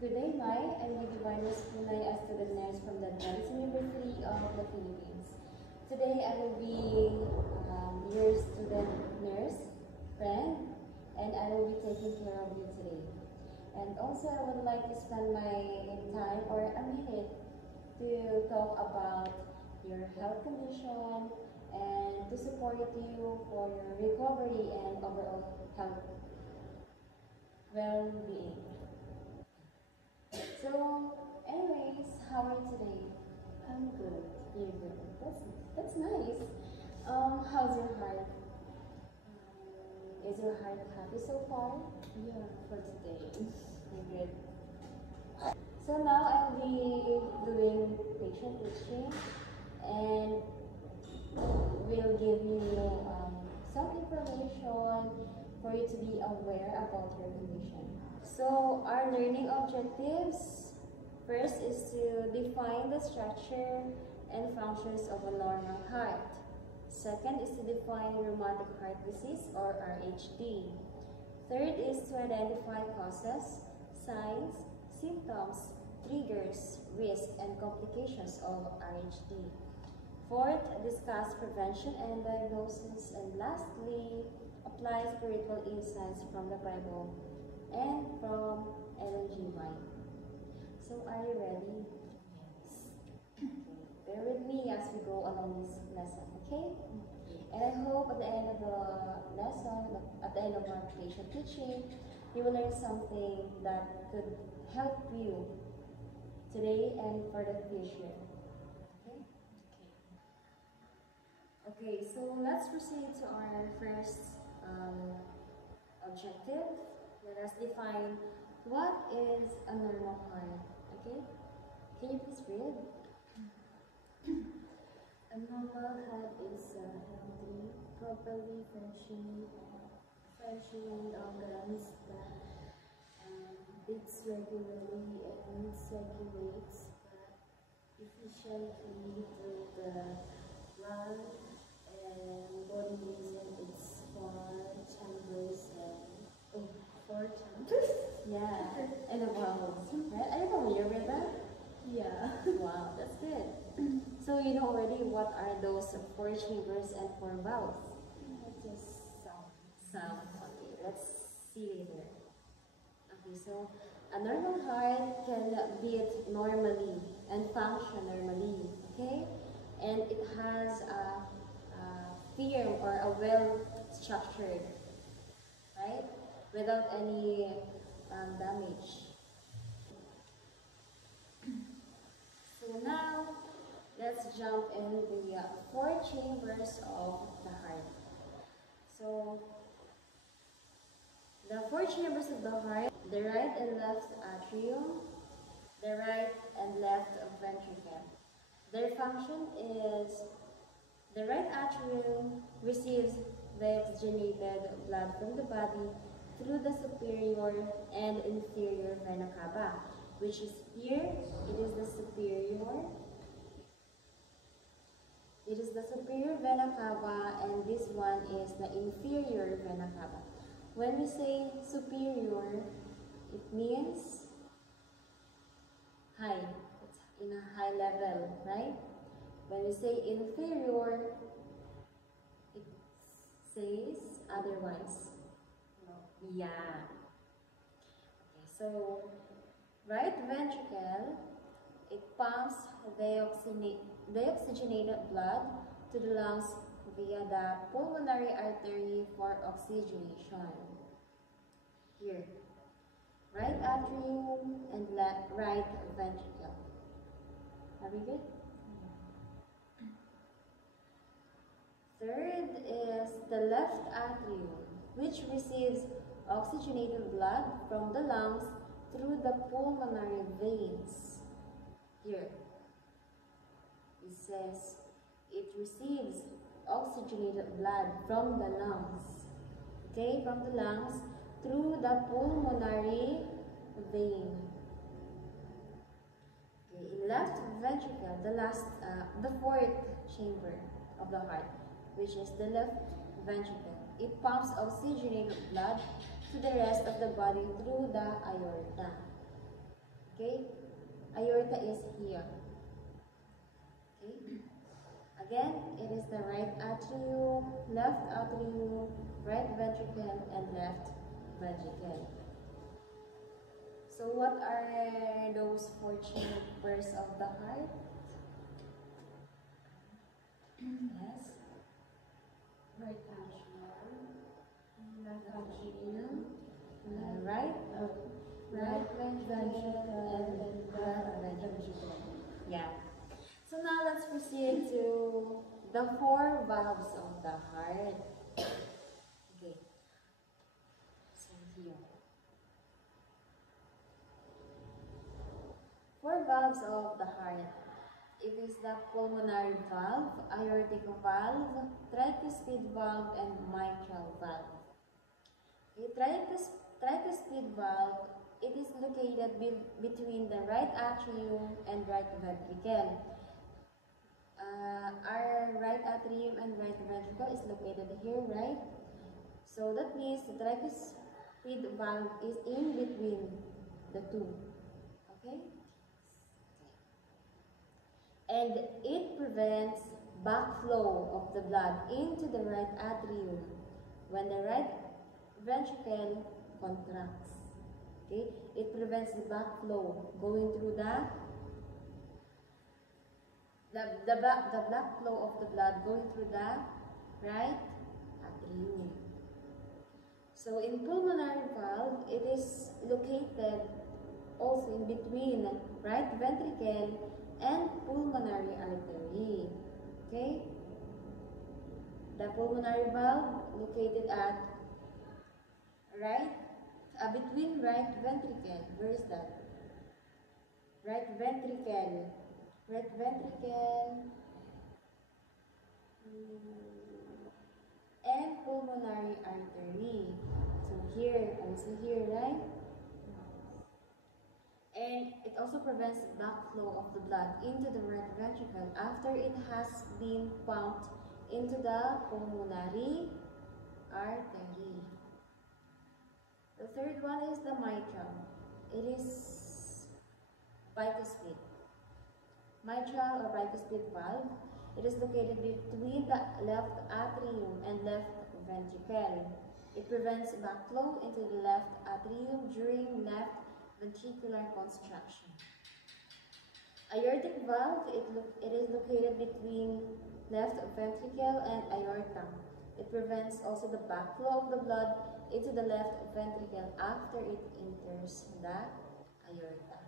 Good day, Mai. I'm Divina Punay, a student nurse from the Advanced University of the Philippines. Today, I will be your student nurse friend, and I will be taking care of you today. And also, I would like to spend my time or a minute to talk about your health condition and to support you for your recovery and overall health well-being. So, anyways, how are you today? I'm good. You're good. That's nice. How's your heart? Is your heart happy so far? Yeah, for today. You're good. So now I'll be doing patient teaching, and will give you some information for you to be aware about your condition. So our learning objectives, first is to define the structure and functions of a normal heart. Second is to define rheumatic heart disease or RHD. Third is to identify causes, signs, symptoms, triggers, risk, and complications of RHD. Fourth, discuss prevention and diagnosis. And lastly, apply spiritual insights from the Bible and from Ellen G. White. So are you ready? Yes. Bear with me as we go along this lesson, okay? And I hope at the end of the lesson, at the end of our patient teaching, you will learn something that could help you today and for the future. Okay? Okay, so let's proceed to our first objective. Let us define what is a normal heart. Okay? Can you please read? A normal heart is a healthy, properly functioning organs that beats regularly and circulates efficiently through the blood and body using its four chambers. Yeah, and the valves. Right? Are you familiar with that? Yeah. Wow, that's good. So you know already what are those four chambers and four valves? Just sound. Sound. Okay, let's see later. Okay, so a normal heart can beat normally and function normally. Okay, and it has a firm or a well structured, right, without any damage. So now, let's jump in the four chambers of the heart. So, the four chambers of the heart, the right and left atrium, the right and left ventricle. Their function is the right atrium receives the oxygenated blood from the body through the superior and inferior vena cava, which is here, it is the superior vena cava, and this one is the inferior vena cava. When we say superior, it means high. It's in a high level, right? When we say inferior, it says otherwise. No. Yeah. Okay, so right ventricle, it pumps the oxygenated blood to the lungs via the pulmonary artery for oxygenation. Here, right atrium and right ventricle. Are we good? Third is the left atrium, which receives oxygenated blood from the lungs through the pulmonary veins. Here, it says it receives oxygenated blood from the lungs. Okay, from the lungs through the pulmonary vein. Okay, in left ventricle, the fourth chamber of the heart, which is the left ventricle. It pumps oxygenated blood to the rest of the body through the aorta. Okay? Aorta is here. Okay? Again, it is the right atrium, right ventricle, and left ventricle. So what are those 4 chambers of the heart? Yes. Right atrium, left atrium, Right ventricle, and and left left ventricle. ventricle. Yeah. So now let's proceed to the 4 valves of the heart. Okay. So here. 4 valves of the heart. It is the pulmonary valve, aortic valve, tricuspid valve, and mitral valve. Okay, tricuspid valve, it is located between the right atrium and right ventricle. Our right atrium and right ventricle is located here, right? So that means the tricuspid valve is in between the two. Okay? And it prevents backflow of the blood into the right atrium when the right ventricle contracts. Okay? It prevents the backflow going through the black flow of the blood going through the right atrium. So in pulmonary valve, it is located also in between right ventricle and pulmonary artery. Okay? The pulmonary valve located at between right ventricle. Where is that? Right ventricle. Right ventricle and pulmonary artery. So here, also here, right? And it also prevents the backflow of the blood into the right ventricle after it has been pumped into the pulmonary artery. The third one is the mitral. It is bicuspid. Mitral or bicuspid valve. It is located between the left atrium and left ventricle. It prevents backflow into the left atrium during left ventricular contraction. Aortic valve, it is located between left ventricle and aorta. It prevents also the backflow of the blood into the left ventricle after it enters the aorta.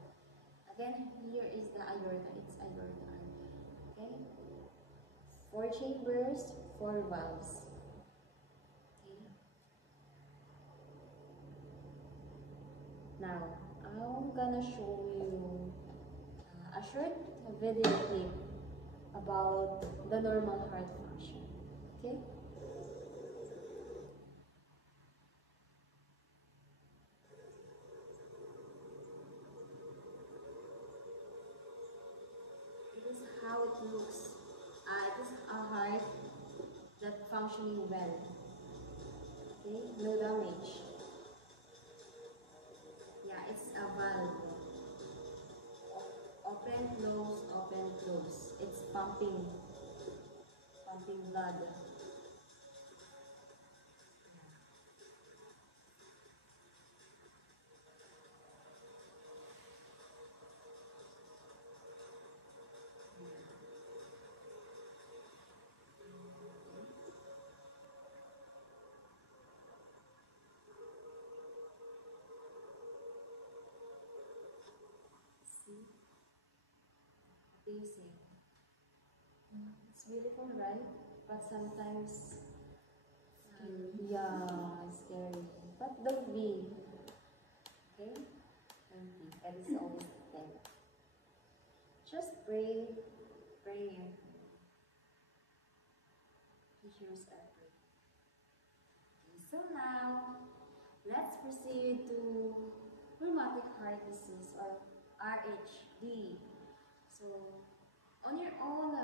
Again, here is the aorta. It's aorta. Okay? 4 chambers, 4 valves. Okay? Now, I'm gonna show you a short video clip about the normal heart function. Okay? This is how it looks. It is a heart that's functioning well. Okay? No damage. Yeah, it's a valve. Open, close. It's pumping blood. See? Pacing. It's beautiful, right? But sometimes, yeah, scary. But don't be, okay? Don't be. That is always the thing. Just pray, prayer. He hears our prayer. Okay, so now, let's proceed to rheumatic heart disease or RHD. So, on your own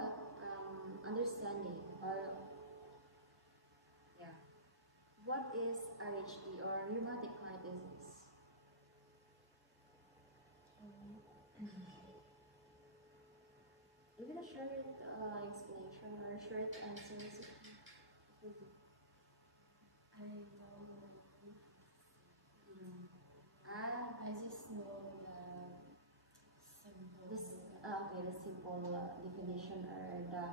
understanding, or yeah, what is RHD or rheumatic heart disease? Even a short explanation or short answers. I don't know. Ah, I just know the symbol. this okay, the simple definition or the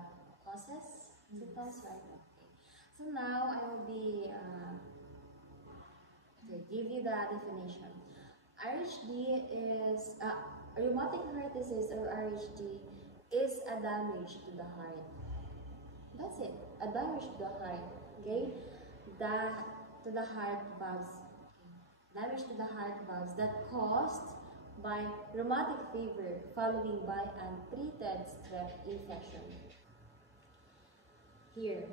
causes, symptoms, right? Okay. So now I will be okay, give you the definition. RHD is rheumatic heart disease or RHD is a damage to the heart. That's it, a damage to the heart. Okay, to the heart valves. Okay. Damage to the heart valves that caused by rheumatic fever following by untreated strep infection. Here,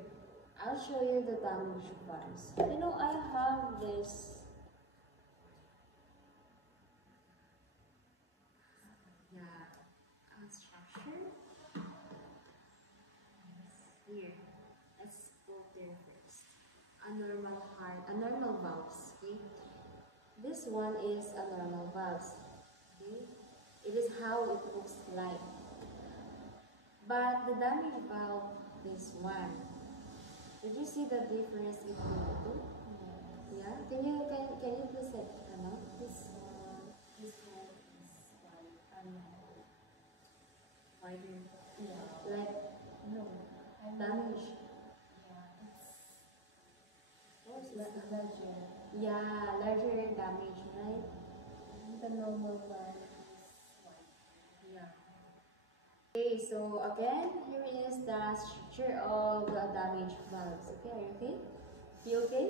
I'll show you the damage valves. You know, I have this. Yeah, structure. Here, let's go there first. A normal valves. Okay, this one is a normal valves. Okay, it is how it looks like. But the damage valve, this one. Did you see the difference between the two? Yeah. Can you please say This one is white. Wider. Yeah. Like No. damage. Yeah, Oh, it's larger. yeah, larger damage, right? The normal one is white. Yeah. Okay, so again, here is the structure of the damage valves. Okay, are you okay? You okay?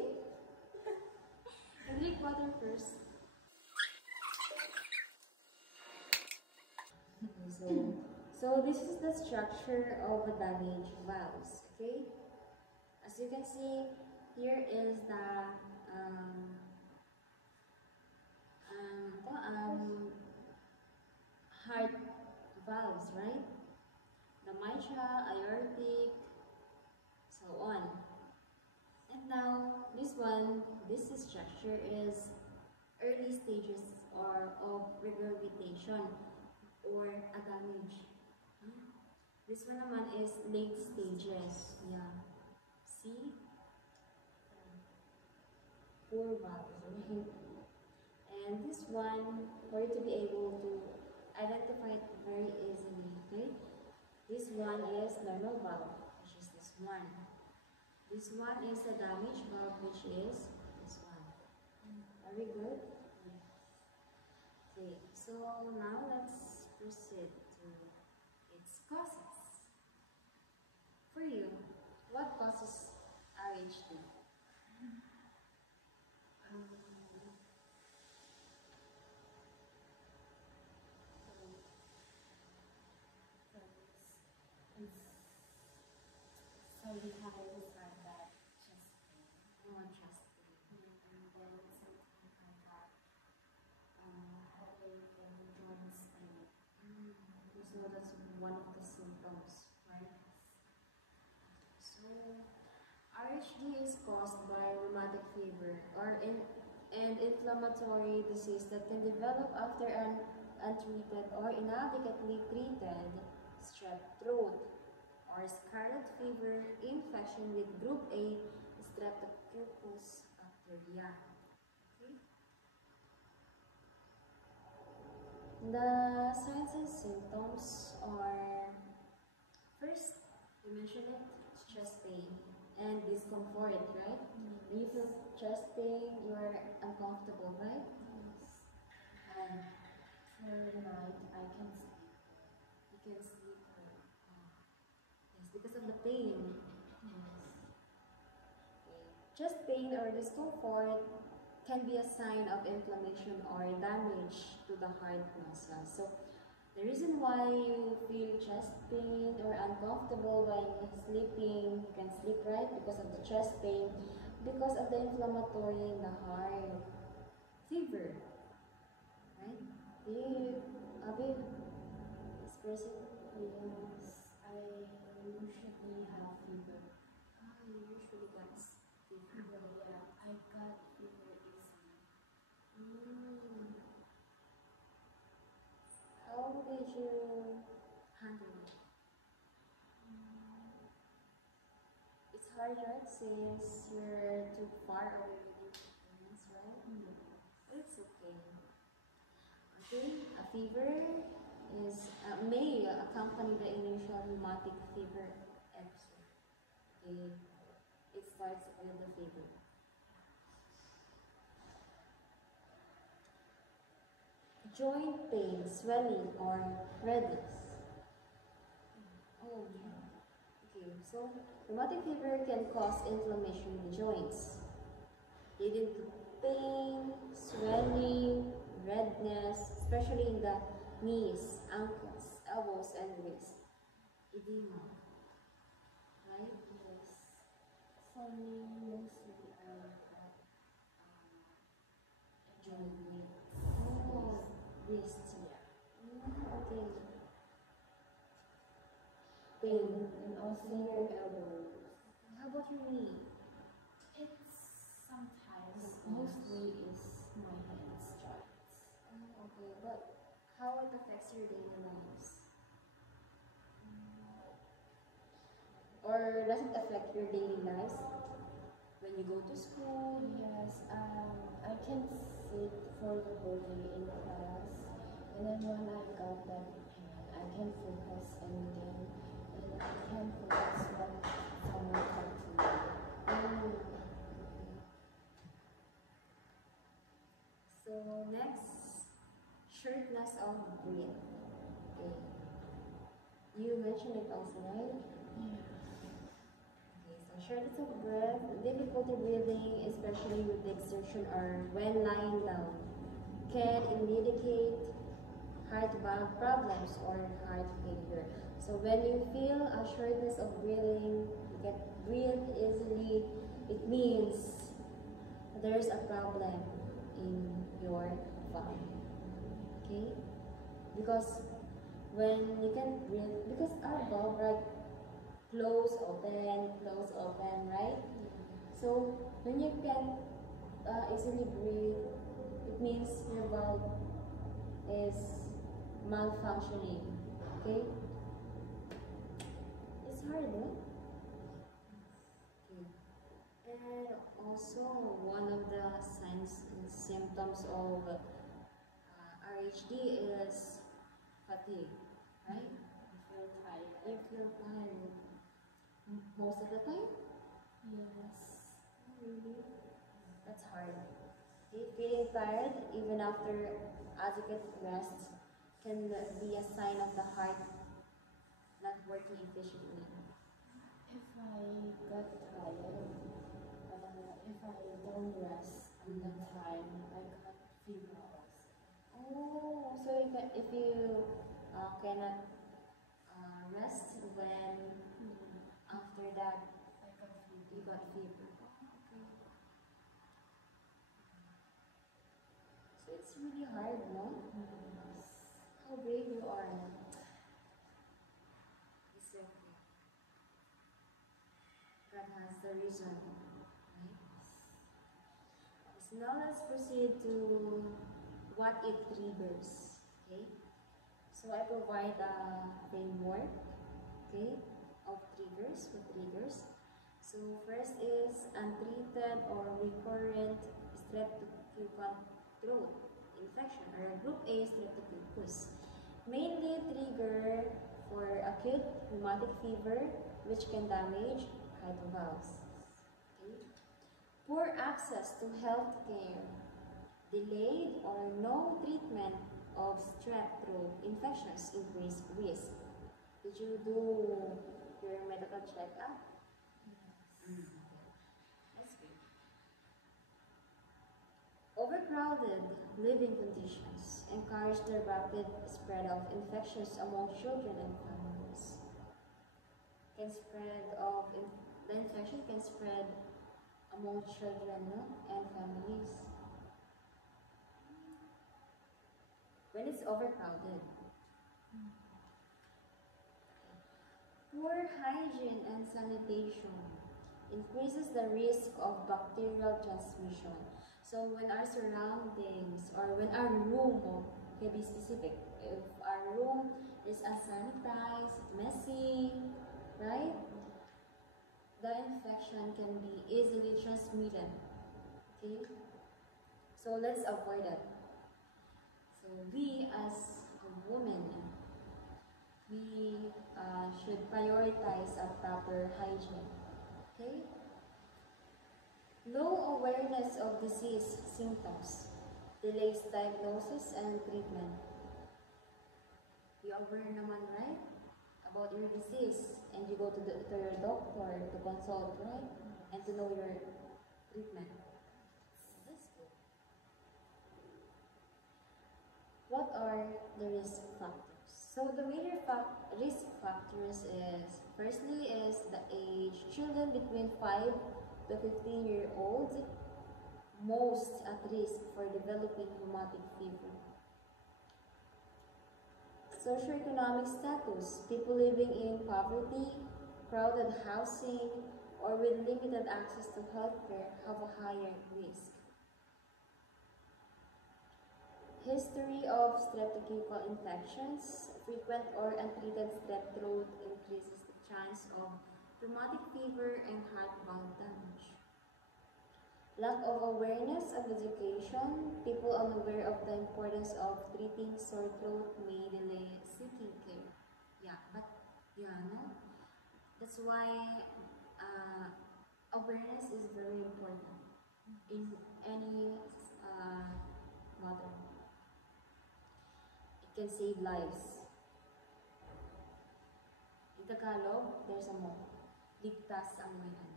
Drink water first. Okay, so this is the structure of the damage valves. Okay, as you can see, here is the heart valves, right? The mitral, aortic, so on. And now this structure is early stages of regurgitation or a damage. This one naman is late stages. Yeah. See? Four valves, right? And this one, for you to be able to identify it very easily, okay? This one is normal valve, which is this one. This one is a damage valve, which is this one. Are we good? Okay, so now let's proceed to its causes. For you, what causes RHD? So we have a describe that chest pain. No one trusts me. And then something I got headache and joints pain. So that's one of the symptoms, right? So RHD is caused by rheumatic fever and inflammatory disease that can develop after an untreated or inadequately treated strep throat or scarlet fever infection with group A Streptococcus bacteria. Okay. The signs and symptoms are, first, you mentioned it, chest pain and discomfort, right? When you feel chest pain, you are uncomfortable, right? And For the night, I can sleep. you can sleep. Yes, because of the pain. Chest pain or discomfort can be a sign of inflammation or damage to the heart muscle. So, the reason why you feel chest pain or uncomfortable when sleeping, you can sleep right because of the chest pain, because of the inflammatory in the heart. Fever, right? Have you expressed it? Yes, I usually have fever. You usually get fever. Yeah, I got fever easily. How did you handle it? It's hard, right? Since you're too far away with your parents, right? But it's okay. Okay, a fever may accompany the initial rheumatic fever episode. Okay, it starts with the fever. Joint pain, swelling, or redness. Oh, okay. So, rheumatic fever can cause inflammation in the joints, leading to pain, swelling, redness, especially in the knees, ankles, elbows, and wrists. Edema, right? Yes. For me, mostly I got joint Oh, wrists. Okay. Pain. and also your elbows. How about your knee? It's sometimes, mostly is my hands joints. Oh, okay, but how it affects your daily lives? Or does it affect your daily lives? When you go to school? Yes, I can sit for the whole day in class, and then when I got that pain, I can focus anything, and I can focus when someone talks to me. Mm. So next, shortness of breath. Okay. You mentioned it also, right? Yeah. Okay, so shortness of breath, difficulty breathing, especially with the exertion or when lying down, can indicate heart valve problems or heart failure. So when you feel a shortness of breathing, you can breathe easily, it means there's a problem in your valve. Okay? Because when you can breathe, because our valve, right, close, open, right? So when you can easily breathe, it means your valve is malfunctioning. Okay? It's hard, no? Okay. And also, one of the signs and symptoms of RHD is fatigue, right? I feel tired. You feel tired most of the time? Yes. Really? That's hard. Okay, feeling tired even after adequate rest can be a sign of the heart not working efficiently. If I got tired, if I don't rest on the time, I got fever also. Oh, so if you cannot rest, then after that I got fever. you got fever. Okay. So it's really hard, no? Yes. How brave you are. It's okay. God has the reason, right? So now let's proceed to what it triggers. Okay. So I provide a framework, okay, of triggers, with triggers. So first is untreated or recurrent streptococcal throat infection, or group A streptococcus. Mainly trigger for acute rheumatic fever, which can damage heart valves. Okay. Poor access to health care, delayed or no treatment of strep throat infections increase risk. Did you do your medical checkup? Yes. That's good. Overcrowded living conditions encourage the rapid spread of infections among children and families. The infection can spread among children, no, and families when it's overcrowded. Poor hygiene and sanitation increases the risk of bacterial transmission. So when our surroundings or when our room can be specific. If our room is unsanitized, messy, right? The infection can be easily transmitted. Okay? So let's avoid that. So we as a woman, we should prioritize a proper hygiene. Okay? Low awareness of disease symptoms delays diagnosis and treatment. You aware naman, right? About your disease, and you go to your doctor to consult, right? And to know your treatment. That's good. What are the risk factors? So the major risk factors is, firstly is the age. Children between 5 to 15-year-olds most at risk for developing rheumatic fever. Socioeconomic status. People living in poverty, crowded housing, or with limited access to healthcare have a higher risk. History of streptococcal infections. Frequent or untreated strep throat increases the chance of rheumatic fever and heart valve damage. Lack of awareness of education. People unaware of the importance of treating sore throat may delay seeking care. Yeah, but no? That's why awareness is very important in any matter. It can save lives. In Tagalog, there's a motto. Ligtas ang may ano.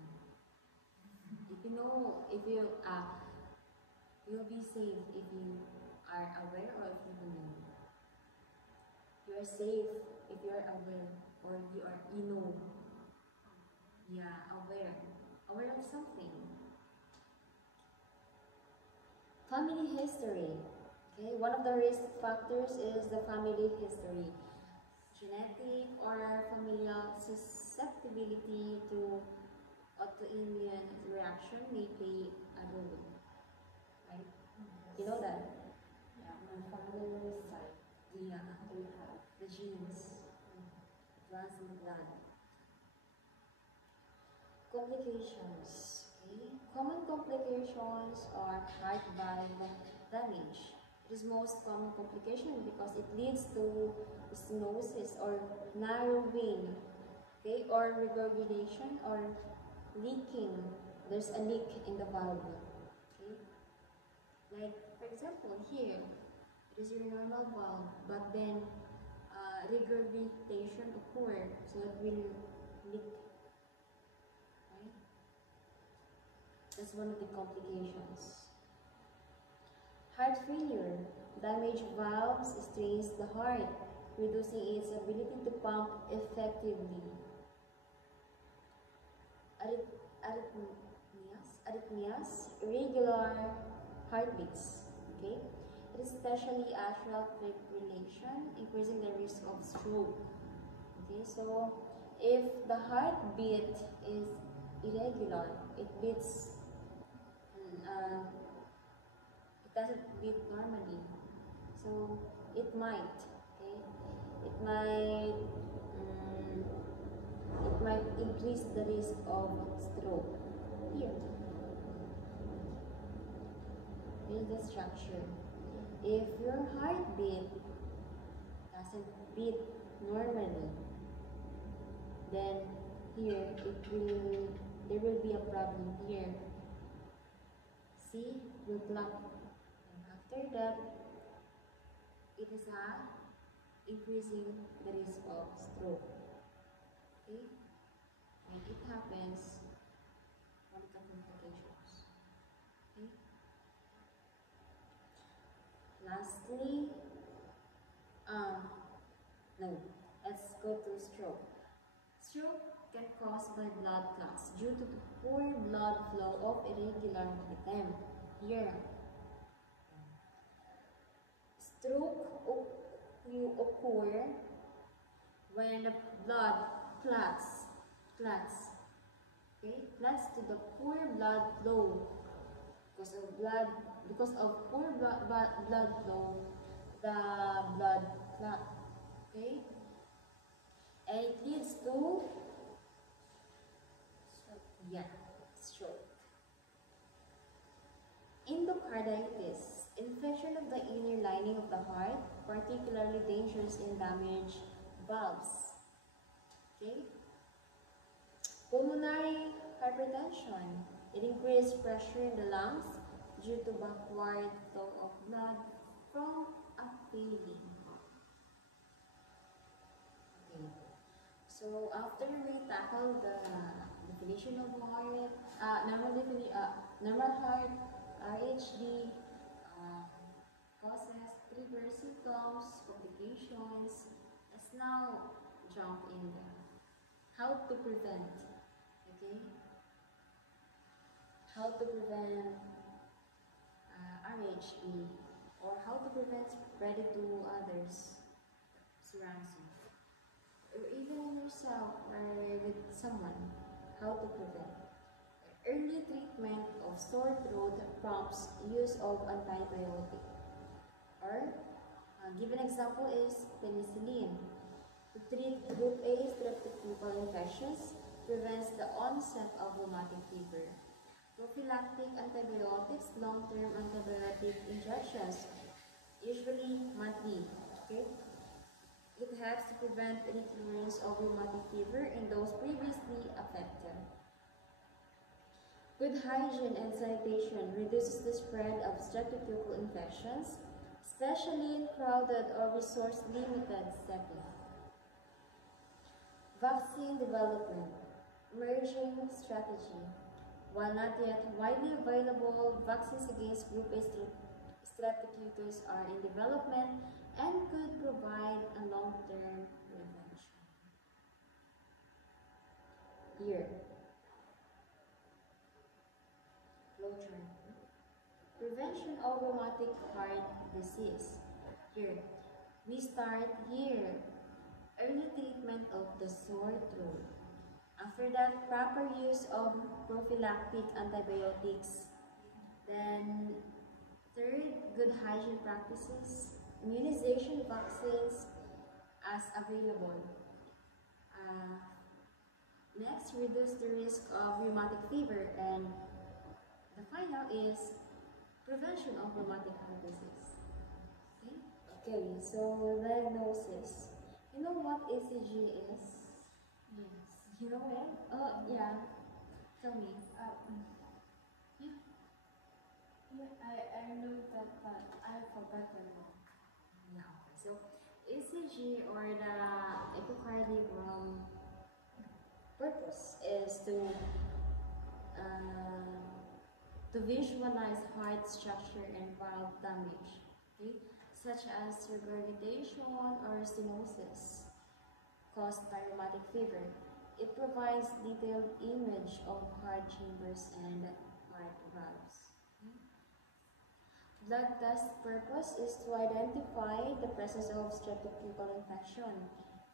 If you know, if you'll be safe if you are aware or if you don't know. You are safe if you are aware or you know. Yeah, aware of something. Family history. Okay, one of the risk factors is the family history. Genetic or familial susceptibility to autoimmune reaction may play a role. Right? You know that? Yeah, my family side. Yeah, We have the genes runs in the blood. Complications. Okay. Common complications are heart valve damage. It is most common complication because it leads to stenosis or narrowing, okay, or regurgitation or leaking. There's a leak in the valve. Okay. Like for example, here it is your normal valve, but then regurgitation occurs, so it will leak. Right? That's one of the complications. Heart failure. Damaged valves strains the heart, reducing its ability to pump effectively. Arrhythmias, irregular heartbeats. Okay, it is especially atrial fibrillation, increasing the risk of stroke. Okay, so if the heartbeat is irregular, it beats. It doesn't beat normally, so it might, okay, it might increase the risk of stroke. Here, here's the structure. If your heartbeat doesn't beat normally, then here there will be a problem here. See, will clot. After that, it is increasing the risk of stroke. Okay? When it happens, one of the complications. Okay? Lastly, no, let's go to stroke. Stroke can cause by blood clots due to the poor blood flow of irregular rhythm. Here, stroke occur when the blood clots, okay, clots to the poor blood flow. Because of poor blood flow, the blood clot. Okay? And it leads to stroke. Endocarditis, infection of the inner lining of the heart, particularly dangerous in damaged valves. Okay? Pulmonary hypertension, it increased pressure in the lungs due to backward flow of blood from a failing heart. Okay. So after we tackle the definition of heart, normal heart, RHD, causes, triggers, symptoms, complications. Let's now jump in there. How to prevent, okay? How to prevent RHD, or how to prevent spread it to others surrounds you, or even in yourself or with someone. How to prevent. Early treatment of sore throat prompts use of antibiotic. Or, given example is penicillin. To treat group A streptococcal infections, prevents the onset of rheumatic fever. Prophylactic antibiotics, long-term antibiotic injections, usually monthly. Okay? It helps to prevent recurrence of rheumatic fever in those previously affected. Good hygiene and sanitation reduces the spread of streptococcal infections, especially in crowded or resource-limited settings. Vaccine development, emerging strategy. While not yet widely available, vaccines against group A streptococcus are in development and could provide a long-term prevention. Here, flowchart. Prevention of rheumatic heart disease. Here, we start here. Early treatment of the sore throat. After that, proper use of prophylactic antibiotics. Then, third, good hygiene practices. Immunization vaccines as available. Next, reduce the risk of rheumatic fever. And the final is prevention of rheumatic heart disease. Okay? Okay, so diagnosis. You know what ECG is? Yes. You know it? Oh, yeah. Tell me. I know that, but I forgot the name. Yeah, okay. So ECG, or the echocardiogram, purpose is to visualize heart structure and valve damage, okay, such as regurgitation or stenosis caused by rheumatic fever. It provides detailed image of heart chambers and heart valves. Blood test purpose is to identify the presence of streptococcal infection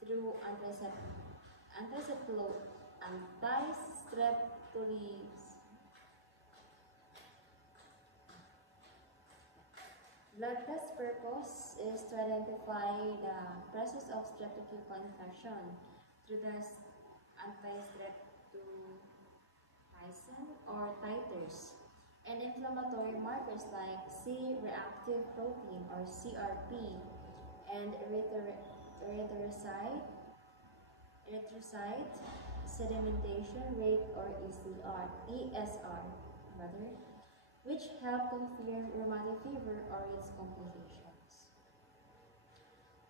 through antistreptolysis. Blood test purpose is to identify the presence of streptococcal infection through the antistreptolysin or titers, and inflammatory markers like C-reactive protein or CRP and erythrocyte sedimentation rate or ESR rather, which help confirm rheumatic fever or its complications.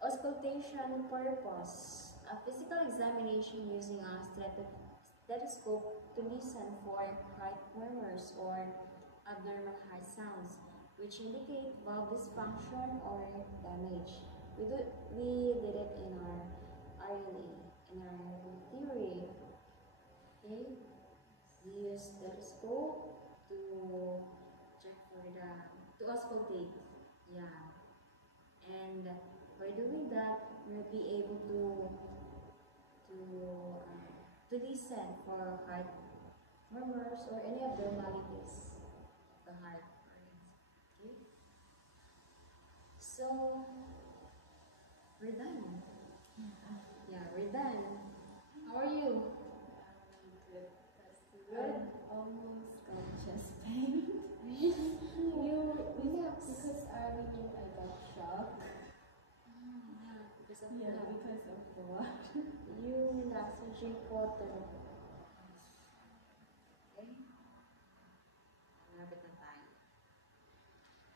Auscultation purpose, a physical examination using a stethoscope to listen for heart murmurs or abnormal heart sounds, which indicate valve dysfunction or damage. We did it in our RLE, in our theory. Okay, we use stethoscope to check for to auscultate. Yeah, and by doing that, we'll be able to listen for heart murmurs or any abnormalities of the heart. Okay? So we're done. Yeah, we're done. How are you? Good. Good? Almost got chest pain. You relax. Because earlier I got shocked. Because of Yeah, the because of the water. you relax and drink water. Okay? Malapit na tayo.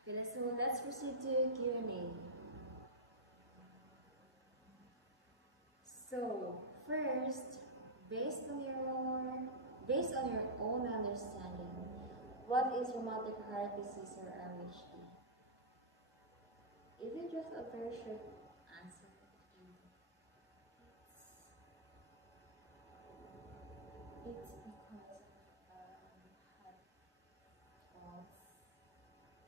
Okay, so let's proceed to Q&A. So, first, based on your own understanding, what is rheumatic heart disease or RHD? Is it just a very short answer? It's because of heart valves.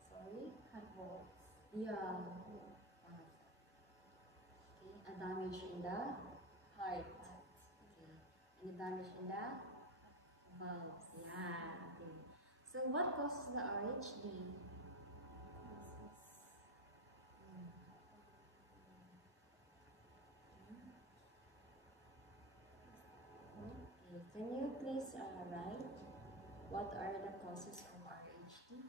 Sorry? Heart valves. Yeah. Okay, a damage in the heart. Okay, and a damage in the valves. Yeah. Okay. So, what causes the RHD? Okay, can you please write what are the causes of RHD?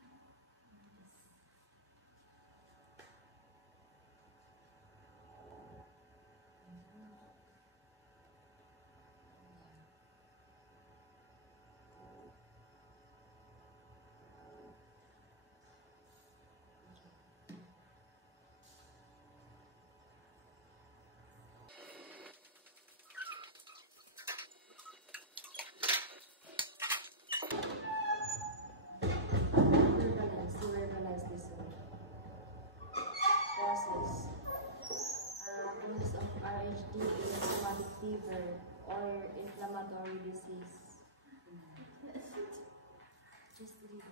Verbalize this one. Causes. Causes of RHD is rheumatic fever or inflammatory disease. Just read it.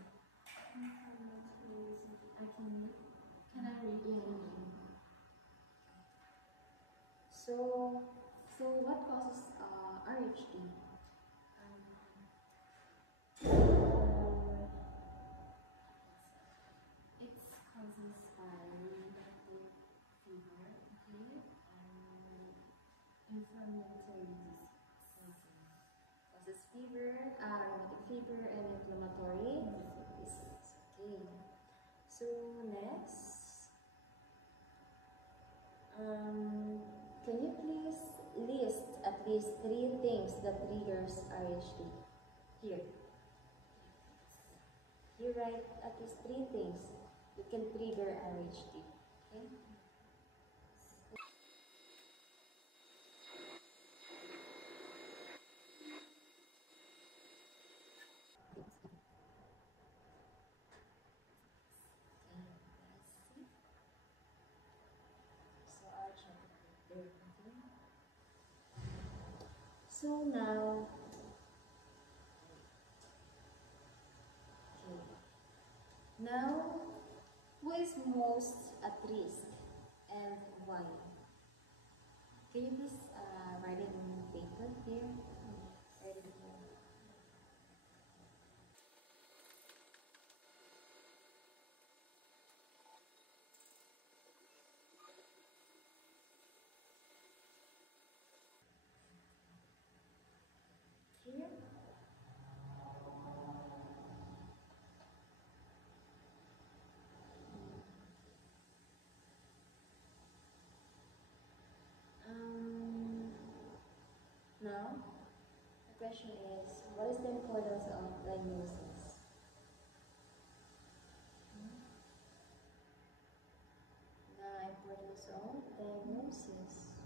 Can I read? Yeah. So what causes RHD? It's causes by rheumatic fever, okay, and inflammatory disease. Causes fever, rheumatic fever, and inflammatory disease. Okay. So next, can you please list at least 3 things that triggers RHD? Here. You write at least 3 things that can trigger RHD. Okay? So I'll check it there. Okay? So now, okay. Now, who is most at risk and why? Can you please write it on paper here? Write it here. Here. Now, the question is, what is the importance of diagnosis? The importance of diagnosis.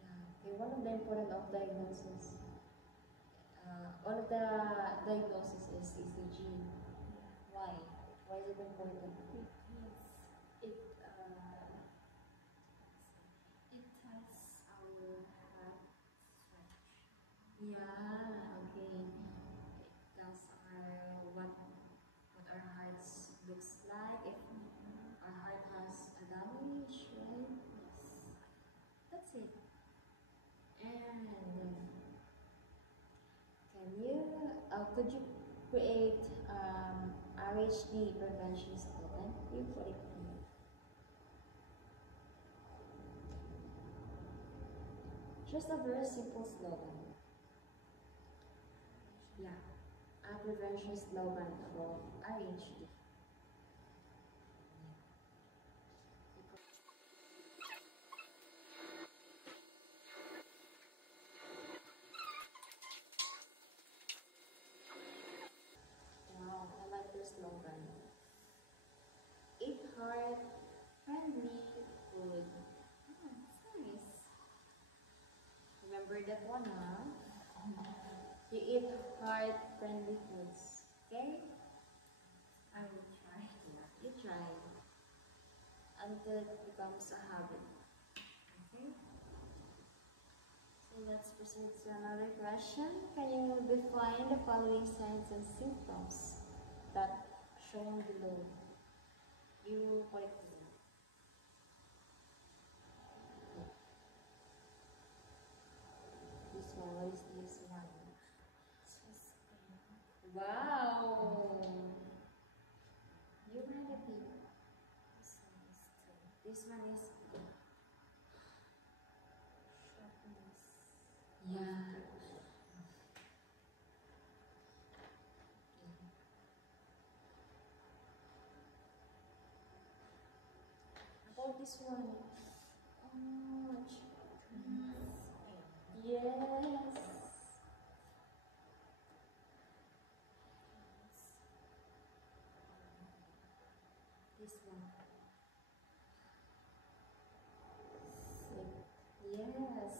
Yeah. Okay, one of the importance of diagnosis. One of the diagnosis is ECG. Why? Why is it important? Because it tests our heart structure. Yeah, okay. It tells what our hearts looks like, if our heart has a damage, right? Yes. That's it. And can you create RHD prevention slogan, you put it here. Just a very simple slogan. Yeah, a prevention slogan for RHD. Wow, I like this slogan. Eat heart friendly food. Ah, it's nice. Remember that one, huh? You eat heart friendly foods. Okay? I will try. You try until it becomes a habit. Okay? So let's proceed to another question. Can you define the following signs and symptoms that shown below? You put it here. This one, what is this one? Chest pain. Wow! You read it here. This one is too. This one is Sharpness. yeah. About this one. Oh, yes. This one. Yes.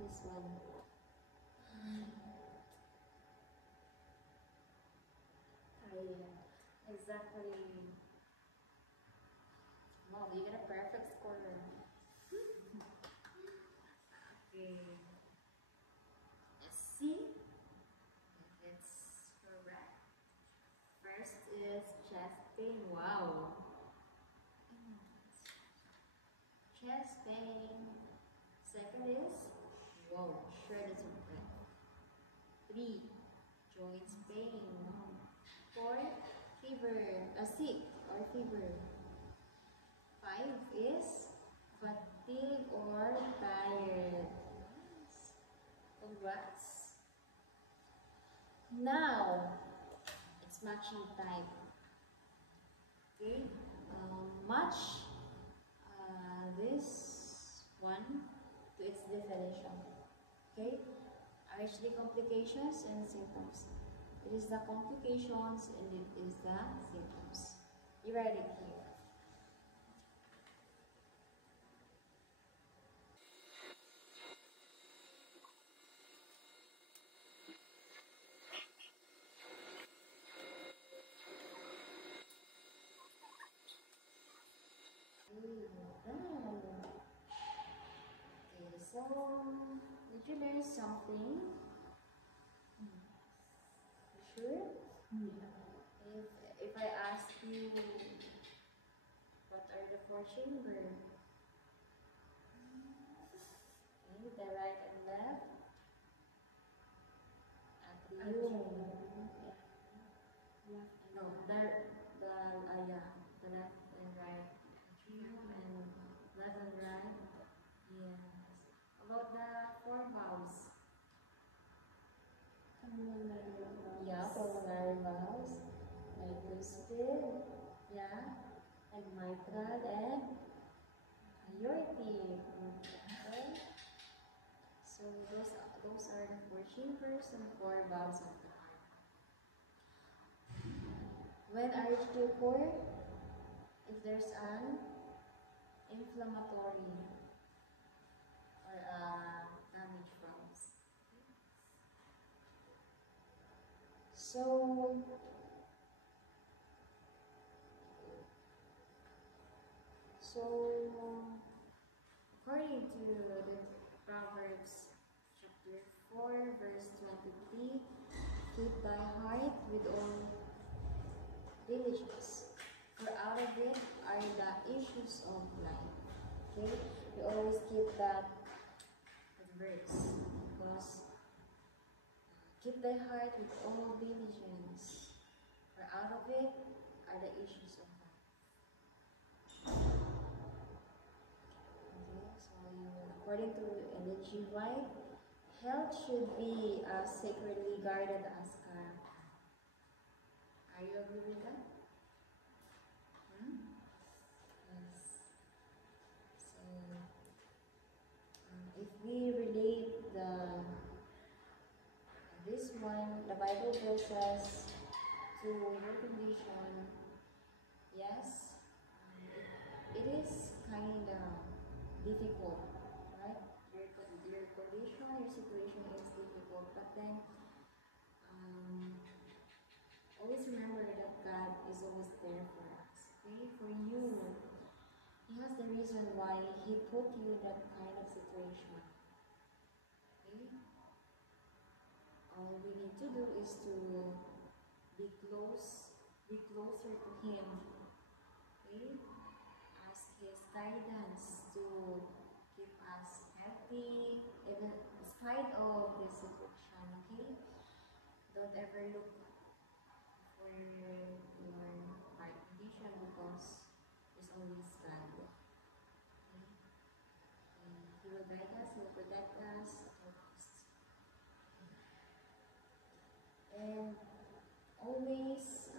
This one. Exactly. Wow, you get a perfect score. Okay. Let's see if it's correct. First is chest pain. Wow. Chest pain. Second is wow, shredded of breath. 3. Joints pain. 4. Fever. Sick or fever. 5 is fatigue or tired. Congrats. Now it's matching time. Okay, match this one to its definition. Okay, RHD complications and symptoms. It is the complications and it is the symptoms. You write it here. Okay, so did you learn something? You sure? Yeah. If I ask you what are the 4 chambers? Okay, the right and left. Atrium. Left and No, right. yeah, the left and right. Atrium and left and right. Yes. About the 4 valves. Yeah, pulmonary valves. Bicuspid. Yeah. And mitral and aortic. Okay. So those are the 4 chambers and 4 valves of the heart. When RH occur, if there's an inflammatory or damage valves. So according to the Proverbs chapter 4 verse 23, keep thy heart with all diligence, for out of it are the issues of life. Okay, we always keep that verse, because keep thy heart with all diligence, for out of it are the issues of life. Okay, so according to N.G. White, health should be as sacredly guarded as character. Are you agree with that? Yes. So, if we relate this one, the Bible verses, to your condition, yes, it is kind of difficult, right? Your condition, your situation is difficult, but then always remember that God is always there for us. Okay, for you, He has the reason why He put you in that kind of situation. Okay, all we need to do is to be closer to Him. Okay, ask His guidance to keep us healthy, even in spite of this situation. Okay, don't ever look for your heart condition, because there's always God. Okay? And He will guide us, He will protect us at all costs. And always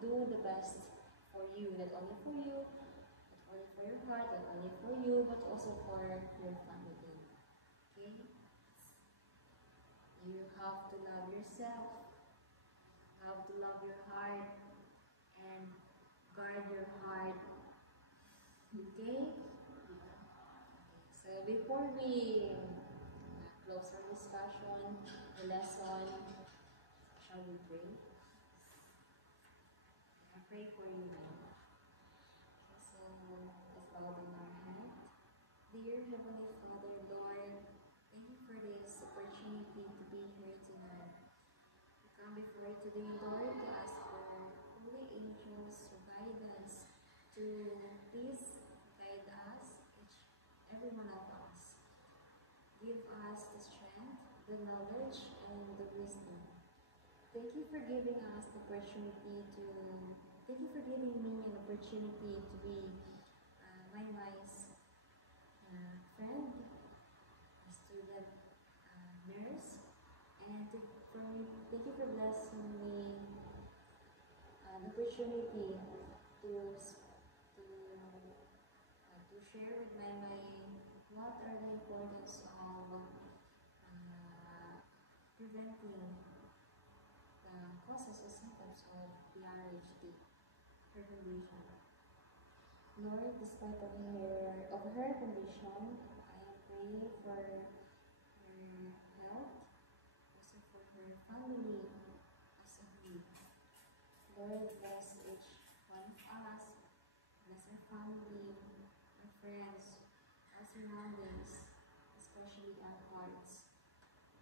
do the best for you, not only for you, not only for your heart, not only for you, but also for your family. Okay? You have to love yourself, you have to love your heart, and guard your heart. Okay? So before we close our discussion, the lesson, shall we pray? I pray for you now. So let's bow down our head. Dear Heavenly Father, Lord, thank you for this opportunity to be here tonight. We come before you today, Lord, to ask for holy angels for guidance, to please guide us, every one of us. Give us the strength, the knowledge, and the wisdom. Thank you for giving us the opportunity to, thank you for giving me an opportunity to be my wife's friend, a student nurse, and thank you for blessing me an opportunity to share with my what are the importance of preventing the causes or symptoms of PRHD, her condition. Lord, despite of her condition, I am praying for her health, also for her family as a whole. Lord, bless each one of us, bless our family, our friends, our surroundings, especially our hearts.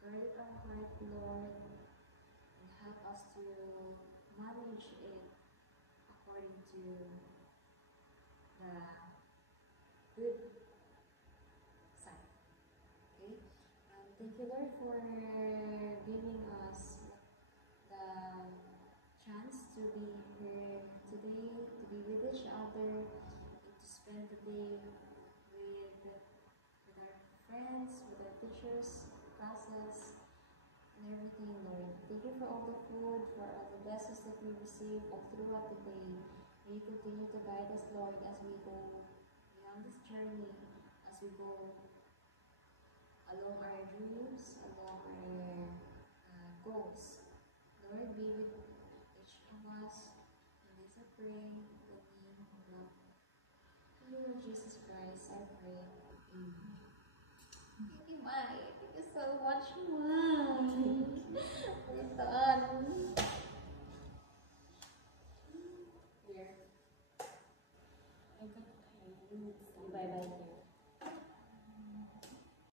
Guard our heart, Lord, and help us to manage it according to the good side. Okay? Thank you, Lord, for giving us the chance to be here today, to be with each other, and to spend the day with our friends, with our teachers, classes, and everything, Lord. Thank you for all the food, for all the blessings that we receive all throughout the day. May you continue to guide us, Lord, as we go beyond this journey, as we go along our dreams, along our goals. Lord, be with each of us. And this I pray in the name of Lord Jesus Christ, I pray. Amen. Thank you, Mai. Thank you so much, Mai.